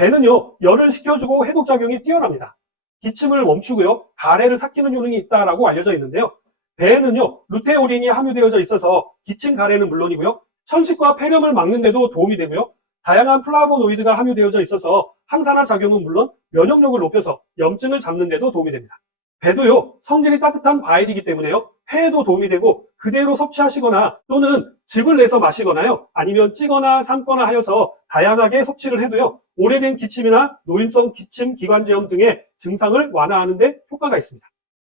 배는요, 열을 식혀주고 해독작용이 뛰어납니다. 기침을 멈추고요, 가래를 삭히는 효능이 있다라고 알려져 있는데요. 배에는요, 루테오린이 함유되어져 있어서 기침 가래는 물론이고요, 천식과 폐렴을 막는 데도 도움이 되고요, 다양한 플라보노이드가 함유되어져 있어서 항산화 작용은 물론 면역력을 높여서 염증을 잡는 데도 도움이 됩니다. 배도요, 성질이 따뜻한 과일이기 때문에요, 폐에도 도움이 되고 그대로 섭취하시거나 또는 즙을 내서 마시거나요, 아니면 찌거나 삶거나 하여서 다양하게 섭취를 해도요, 오래된 기침이나 노인성 기침 기관지염 등의 증상을 완화하는 데 효과가 있습니다.